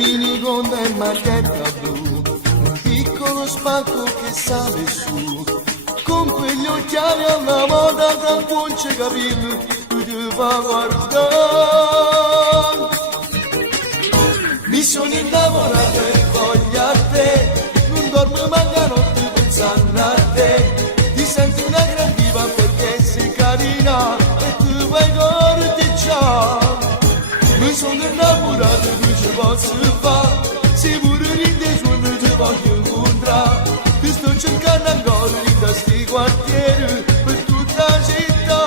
minigonda e maglietta blu, un piccolo spacco che sale su, con quegli occhiali alla moda tra punce capelli, tu ti fa guardare. Mi sono innamorato e voglio a te, non dormo manca notte pensando a te, ti senti una gran diva perché sei carina e tu vai corteggiare. Mi sono innamorato e non ci posso fare, se pure ride su non ti voglio incontrare, ti sto cercando ancora in questi quartieri per tutta la città.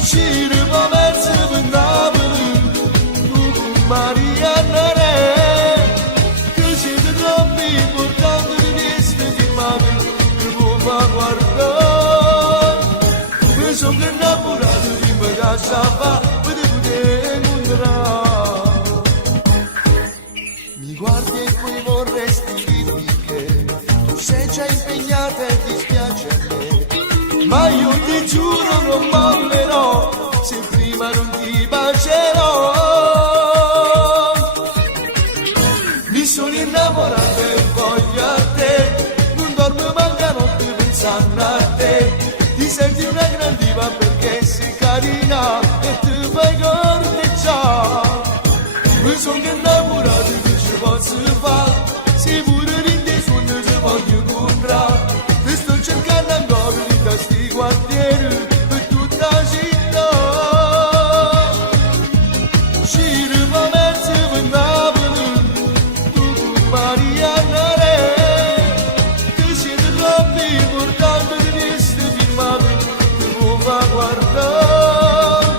Scire ma verso per Napoli, tu con Marianna Re, che siete troppo importanti di queste filmate che può far guardare. Mi sono innamorato di me casa fa, per poter incontrare. Mi guardi e poi vorresti dirmi che tu sei già impegnata e ti spiace a me, ma io ti giuro non mollerò se prima non ti bacerò. Mi sono innamorato e voglio a te, non dormo manca notte pensando a te, ti senti una gran diva perché sei carina e ti fai corteggiare. Mi sono innamorato e che ci posso fare, se pure rinde su non ti voglio incontrare, ti sto cercando ancora in questi quartieri per tutta la città. Scire ma verso per Napoli, tu con Marianna Re, che siete troppo importanti di queste filmate che può far guardare.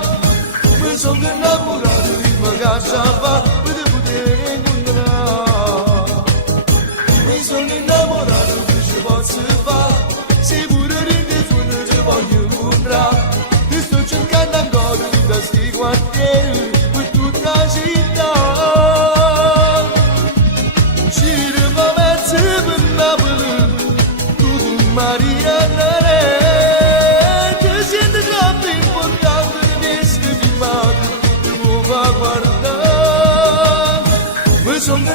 Mi sono innamorato di me casa fa, per poter incontrare. Mi sono innamorato che ci posso fare, se pure ride su non ci voglio incontrare, ti sto cercando ancora in questi quartieri per tutta la città. Uscire ma verso per Napoli, tu con Marianna Re, che siete troppo importanti di queste filmate che può far guardare. Mi sono